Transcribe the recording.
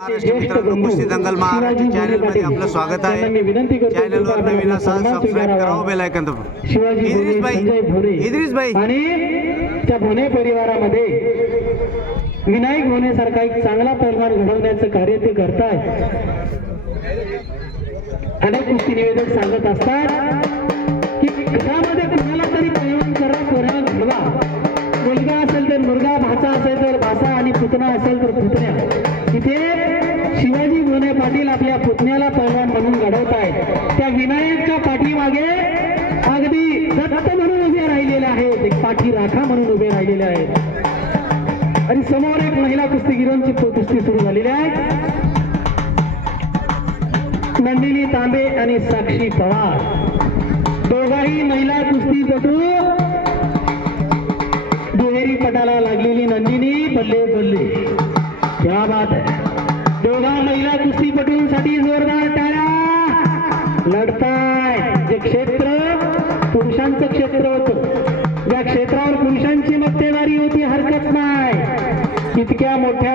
महाराष्ट्र मित्रांनो, कुस्ती दंगल महाराष्ट्र चॅनल मध्ये आपलं स्वागत आहे. चॅनलवर नवीन असाल सबस्क्राइब करा, बेल आयकॉन दाबा. इद्रिस भाई आणि त्या भोने परिवारामध्ये विनायक भोनेसारखा एक चांगला पैलवान घडवण्याचं कार्य ते करतायत. अनेक कुस्ती निवेदक सांगत असतात की घरामध्ये कोणाला तरी पैलवान करा, कोणाला घडवा. मुलगा असेल तर मुलगा, भाचा असेल तर भाचा आणि पुतणा असेल तर पुतण्या. इथे शिवाजी भोने पाटील आपल्या पुतण्याला पैलवान म्हणून घडवतायत. त्या विनायकच्या पाठीमागे अगदी दत्त म्हणून उभे राहिलेले आहेत, एक पाठी राखा म्हणून उभे राहिलेले आहेत. आणि समोर एक महिला कुस्तीगिरांची कुस्ती सुरू झालेली आहे. नंदिनी तांबे आणि साक्षी पवार, दोघाही महिला कुस्तीपटू. दुहेरी पटाला लागलेली नंदिनी, बल्ले बल्ले, क्या बात आहे. दोघा महिला कुस्तीपटूंसाठी जोरदार टाळ्या. लढताय जे क्षेत्र पुरुषांचं क्षेत्र होतं, ज्या क्षेत्रावर पुरुषांची मक्तेदारी होती, हरकत नाही. इतक्या मोठ्या